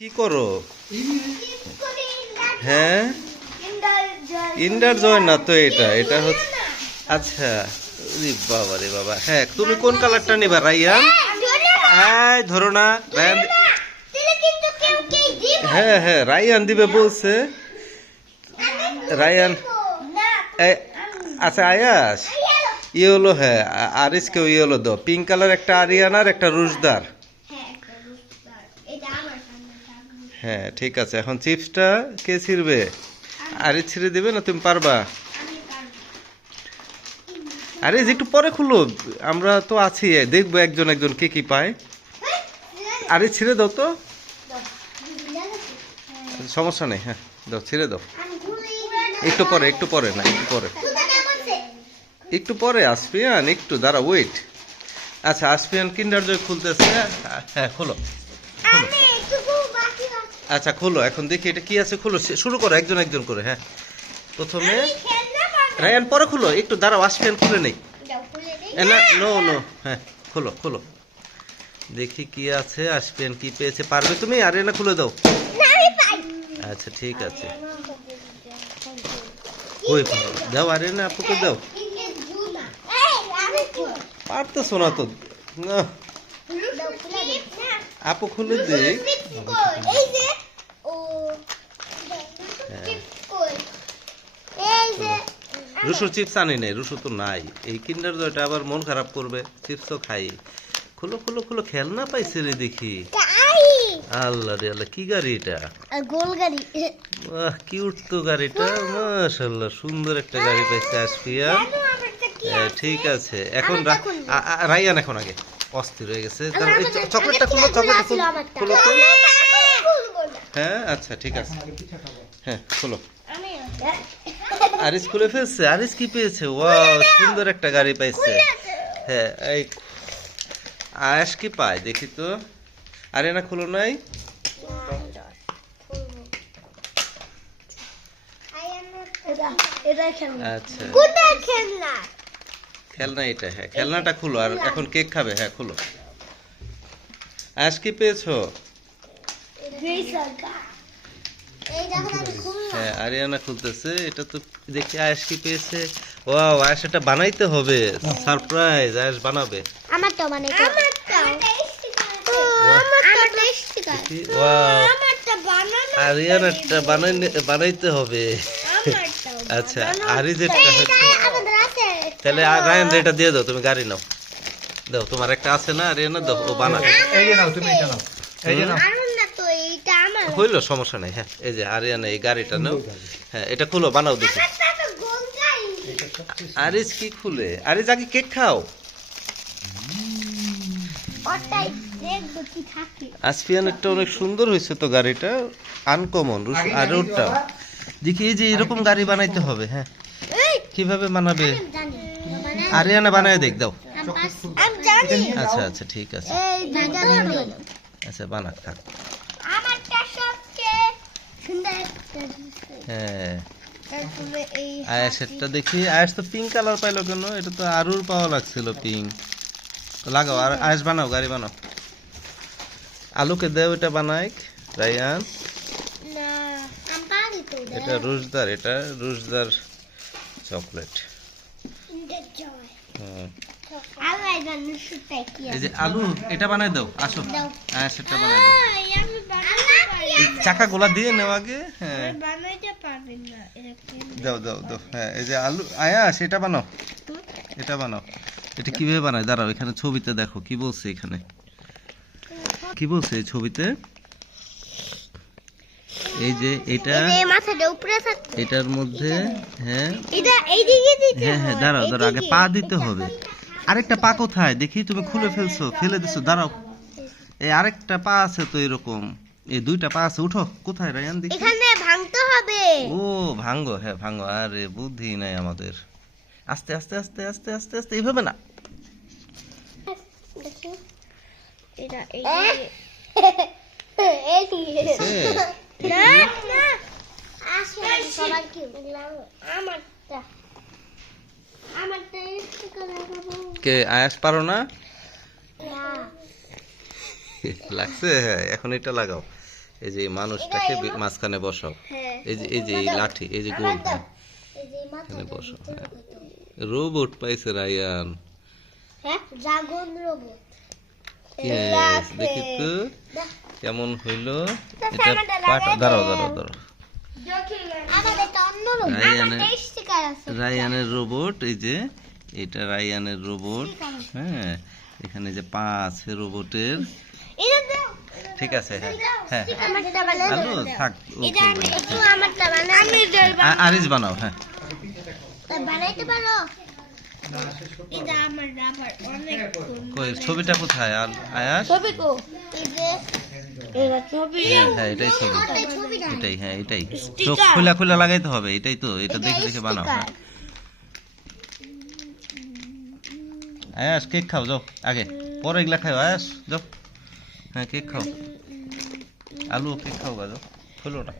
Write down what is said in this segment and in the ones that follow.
কি করো? হ্যাঁ, ইন্ডার জয় না তো, এটা হচ্ছে। আচ্ছা, বাবা রে বাবা। হ্যাঁ, তুমি কোন কালারটা নিবা রাইয়ান? এই ধরো না রায়ান। হ্যাঁ হ্যাঁ, রায়ান দিবে বলছে। রায়ান। আচ্ছা আয়াস, ইয়েলো। হ্যাঁ, আরিসকেও ইয়েলো দাও। পিঙ্ক কালার একটা আরিয়ানার, একটা রুশদার। হ্যাঁ ঠিক আছে। এখন চিপসটা কে ছিঁড়বে? আরিস ছিঁড়ে দিবে না তুমি পারবা? আরিস একটু পরে খুলো, আমরা তো আছি, দেখবো একজন একজন কে কি পায়। আরিস ছিঁড়ে দাও তো, সমস্যা নেই। হ্যাঁ দাও, ছিঁড়ে দাও। একটু পরে, একটু পরে না, একটু পরে, একটু পরে। আসফিয়ান একটু দাঁড়া, ওয়েট। আচ্ছা আসফিয়ান কিন্ডার জয় খুলতেছে। হ্যাঁ খোলো। আচ্ছা খোলো, এখন দেখি এটা কি আছে। খুলো, শুরু করো একজন একজন করে। হ্যাঁ প্রথমে রায়ান, পরে খুলো। একটু দাঁড়াও, আসফিয়ান খুলে নেই। না নো নো, হ্যাঁ খোলো খোলো, দেখি কি আছে। আসফিয়ান কি পেয়েছে? পারবে তুমি? আরিয়ানা খুলে দাও। আচ্ছা ঠিক আছে, ওই পারো, দাও আরিয়ানা আপুকে দাও। পারতেছো না তো। না, আপু খুলে দেখ। রুসুর চিপস আনি নাই, রুসু তো নাই। এই কিন্ডার জয়টা আবার মন খারাপ করবে, চিপসও খাই। খুলো খুলো খুলো, খেলনা পাইছে রে দেখি। আল্লাহ রে আল্লাহ, কি গাড়ি এটা? গোল গাড়ি। বাহ, কিউট তো গাড়িটা, মাশাআল্লাহ, সুন্দর একটা গাড়ি পাইছে আসফিয়া। ঠিক আছে, এখন রাইয়ান এখন আগে অস্থির হয়ে গেছে। চকলেটটা খুলো, চকলেটটা খুলো তো। হ্যাঁ আচ্ছা ঠিক আছে, হ্যাঁ খুলো। আরিস খুলে ফেলছে। আরিস কি পেয়েছে? ওয়াও, সুন্দর একটা গাড়ি পাইছে। হ্যাঁ, এই আয়াস কি পায় দেখি তো। আরে না, খুলো নাই। আচ্ছা খেলনা এটা। হ্যাঁ খেলনাটা খুলো, আর এখন কেক খাবে। হ্যাঁ খুলো। আয়াস কি পেয়েছো? হ্যাঁ আরিয়ানা খুলতেছে। এটা তো দেখি আয়াস কি পেয়েছে। ওয়াও, আয়াস এটা বানাইতে হবে, সারপ্রাইজ। আয়াস বানাবে। আমারটা বানাইতে হবে। ওয়াও, আরিয়ানাটা বানাইতে হবে। আচ্ছা আরিজ এটা হচ্ছে। তাহলে রায়ান এটা দিয়ে দাও, তুমি গাড়ি নাও। দাও, তোমার একটা আছে না আরিয়ানা, দাও, ও বানা। এই যে নাও, তুমি এটা নাও, এই যে নাও। হইলো, সমস্যা নাই। হ্যাঁ এই যে আরিয়ানা এই গাড়িটা নাও। হ্যাঁ এটা খুলো, বানাও দেখি। আরিজ কি খুলে? আরিজ আগে কেক খাও। আসফিয়ানেরটা অনেক সুন্দর হয়েছে তো গাড়িটা, আনকমন। আর ওটা দেখি, এই যে এরকম গাড়ি বানাইতে হবে। হ্যাঁ কিভাবে বানাবে? আরিয়ানা বানায় দেখ, দাও। আচ্ছা আচ্ছা ঠিক আছে, আচ্ছা বানা, থাক। হ্যাঁ আয়াসেরটা দেখি। আয়াস তো পিঙ্ক কালার পাইলো কেন? এটা তো আরুর পাওয়া লাগছিল পিঙ্ক। লাগাও, আর আয়াস বানাও, গাড়ি বানাও। আলুকে দেও, এটা বানাই রায়ান। এটা রুশদার, এটা রুশদার চকলেট। এই যে আলু, এটা বানাই দাও। আসো আয়াস, এটা বানাই দাও। চাকা গোলা দিয়ে নেও আগে। হ্যাঁ দাও দাও দাও। হ্যাঁ এই যে আলু, আয়াস এটা বানাও, এটা বানাও। এটা কিভাবে বানায় দাঁড়াও, এখানে ছবিতে দেখো কি বলছে। এখানে কি বলছে এই ছবিতে? এই যে এটা, এটার মধ্যে। হ্যাঁ হ্যাঁ হ্যাঁ, দাঁড়াও দাঁড়াও, আগে পা দিতে হবে। আরেকটা পা কোথায় দেখি? তুমি খুলে ফেলছো, ফেলে দিছো। দাঁড়াও, এই আরেকটা পা আছে তো এরকম, এই দুইটা পা আছে। উঠো, কোথায় রায়ান দেখি? এখানে ভাঙতে হবে। ও ভাঙ্গো, হ্যাঁ ভাঙ্গো। আরে বুদ্ধি নাই আমাদের। আস্তে আস্তে আস্তে আস্তে আস্তে আস্তে, এইভাবে না। কে আয়াস পারো না? লাগছে? হ্যাঁ এখন এটা লাগাও। এই যে এই মানুষটাকে মাঝখানে বসাও, হ্যাঁ এই যে এই লাঠি, এই যে গোল, হ্যাঁ, এই যে মাথা এখানে বসো, হ্যাঁ। রোবট পাইছে রায়ান। হ্যাঁ ড্রাগন রোবট Yes, দেখি তো কেমন হইলো এটা। দাঁড়াও দাঁড়াও দাঁড়াও, আমাদের তো অন্য রোবট রায়ানের আমাদের স্টিকার আছে রায়ানের রোবট, এই যে এটা রায়ানের রোবট, হ্যাঁ। এখানে যে পা আছে রোবটের, এটা দাও ঠিক আছে, হ্যাঁ হ্যাঁ। আমারটা বানাও আলো থাক, ও এটা করবে না। একটু আমারটা বানাও আমি আরিস বানাও, হ্যাঁ। বানাইতে পারো এটা আমার রাবার অনেক কই ছবিটা কোথায় আয়াস? ছবি কো এই যে এটা ছবি হ্যাঁ এটাই ছবি, ওটাই ছবিটা এটাই, হ্যাঁ এটাই। চোখ খোলা খোলা লাগাইতে হবে, এটাই তো, এটা দেখে দেখে বানাও, হ্যাঁ। আয়াস কেক খাও যাও আগে, পরে এগুলা খাও আয়াস যাও, হ্যাঁ কেক খাও, আলু কেক খাও গা যাও, খোলো না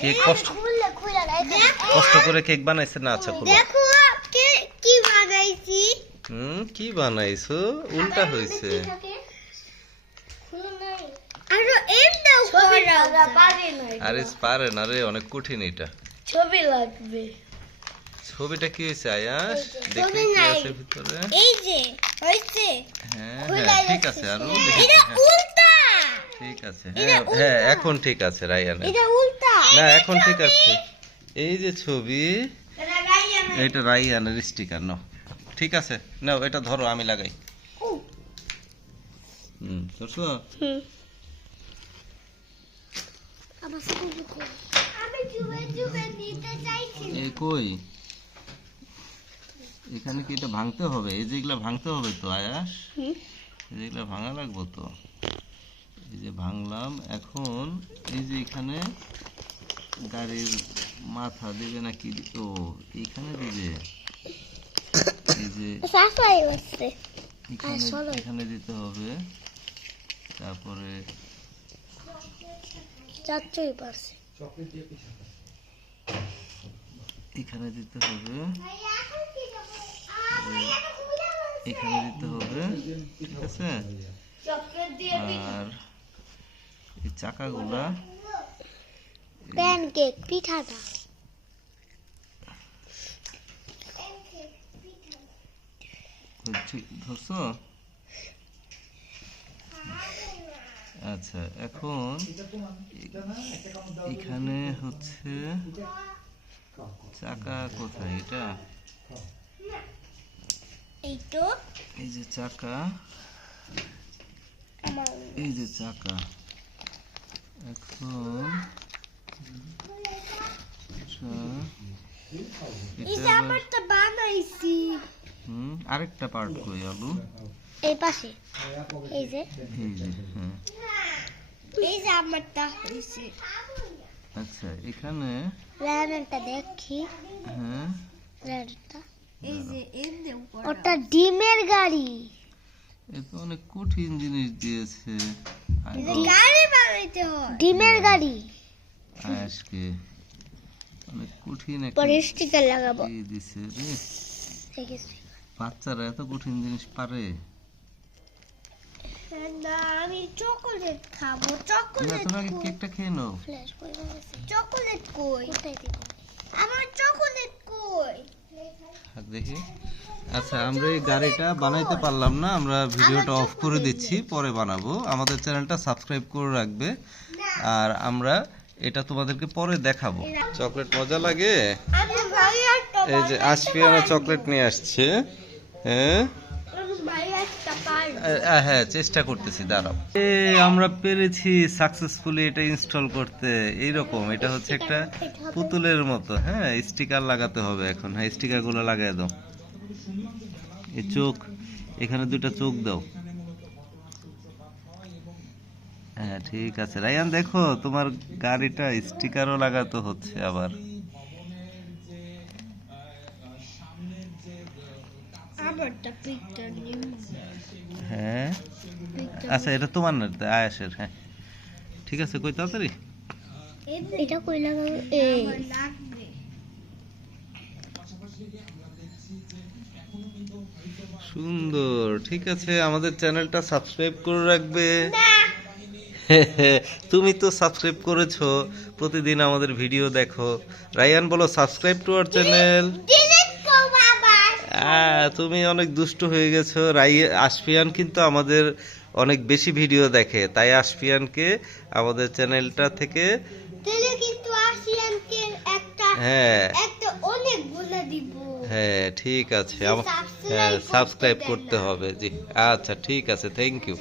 কেক, কষ্ট করে কেক বানাইছে না, আচ্ছা খোলো। দেখো কে কি বানাইছি কি বানাইছো, উল্টা হয়েছে। আরো এম দাও করা পারে না আরিস পারে না রে, অনেক কঠিন এটা। ছবি লাগবে ছবিটা কি হয়েছে আয়াস, দেখি ছবি কি নাই। আছে ভিতরে। এই যে হইছে হ্যাঁ খোলা হ্যাঁ ঠিক যাচ্ছে। আছে, আরো দেখি, এটা হ্যাঁ, উল্টা ঠিক আছে, হ্যাঁ হ্যাঁ এখন ঠিক আছে রায়ানের, এটা উল্টা না এখন ঠিক আছে। এই যে ছবি, এটা রায়ানের স্টিকার নাও, ঠিক আছে নাও এটা ধরো আমি লাগাই। ধরছো? আমার ছবি কই আমি চুবে চুবে নিতে চাইছি এই কই, এখানে কি এটা ভাঙতে হবে? এই যেগুলা ভাঙতে হবে তো আয়াস, যেগুলা ভাঙা লাগবো তো। এই যে ভাঙলাম, এখন এই যে এখানে গাড়ির মাথা দিবে নাকি, ও এইখানে দিবে, এই যে সাফাই হচ্ছে এখানে এখানে দিতে হবে, তারপরে চারটাই পারছে এখানে দিতে হবে, এখানে দিতে হবে, ঠিক আছে। আর এই চাকাগুলা, প্যানকেক পিঠাটা ঠিক ধরছো? আচ্ছা এখন এখানে হচ্ছে চাকা কোথায়, এটা এই তো এই যে চাকা, আমার এই যে চাকা, এখন এই যে আমারটা বানাইছি আরেকটা পার্ট কই আলু, এই পাশে এই যে এই যে, হ্যাঁ এই যে আমারটা হইছে আচ্ছা এখানে, ল্যান্ডটা দেখি হ্যাঁ ল্যান্ডটা এই যে এর দে উপর ওটা ডিমের গাড়ি, এ তো অনেক কঠিন জিনিস দিয়েছে গাড়ি বানাইতে হয়, ডিমের গাড়ি আজকে অনেক কঠিন পরে একটা স্টিকার লাগাবো ই দিছে রে, দেখেছি বাচ্চারা এত কঠিন জিনিস পারে না আমি চকোলেট খাবো না। চকোলেট তুমি আগে কেকটা খেয়ে নাও, ফ্ল্যাশ কই গেছে চকোলেট কই কোথায় দিব আমার চকোলেট কই থাক দেখি। আচ্ছা আমরা এই গাড়িটা বানাইতে পারলাম না, আমরা ভিডিওটা অফ করে দিচ্ছি, পরে বানাবো। আমাদের চ্যানেলটা সাবস্ক্রাইব করে রাখবে, আর আমরা এটা তোমাদেরকে পরে দেখাবো। চকলেট মজা লাগে, আমি ভাই একটা এই যে আশফিয়ানা চকলেট নিয়ে আসছে, হ্যাঁ আমি ভাই একটা পার হ্যাঁ চেষ্টা করতেছি, দাঁড়াও। আমরা পেরেছি সাকসেসফুলি এটা ইনস্টল করতে। এইরকম এটা হচ্ছে একটা পুতুলের মতো, হ্যাঁ স্টিকার লাগাতে হবে এখন, হ্যাঁ স্টিকার গুলো লাগাই দাও। এই চোখ, এখানে দুইটা চোখ দাও, হ্যাঁ ঠিক আছে। রায়ান দেখো তোমার গাড়িটা স্টিকারও লাগাতে হচ্ছে আবার, আমারটা পিকচার নিউ হ্যাঁ আচ্ছা এটা তোমার না, এটা আয়াসের, হ্যাঁ ঠিক আছে। কই তাড়াতাড়ি, এটা কই লাগাবো এই লাগবে সুন্দর, ঠিক আছে। আমাদের চ্যানেলটা সাবস্ক্রাইব করে রাখবে, তুমি তো সাবস্ক্রাইব করেছো, প্রতিদিন আমাদের ভিডিও দেখো। রায়ান বলো subscribe to our channel. Delete করব আবার। তুমি অনেক দুষ্টু হয়ে গেছো। আশফিয়ান কিন্তু আমাদের অনেক বেশি ভিডিও দেখে, তাই আশফিয়ানকে আমাদের চ্যানেলটা থেকে তাহলে কিন্তু আসিয়ানকে একটা হ্যাঁ একটা অনেক গুলো দিব। হ্যাঁ ঠিক আছে, Subscribe সাবস্ক্রাইব করতে দেন করতে না। হবে জি। আচ্ছা ঠিক আছে, থ্যাংক ইউ।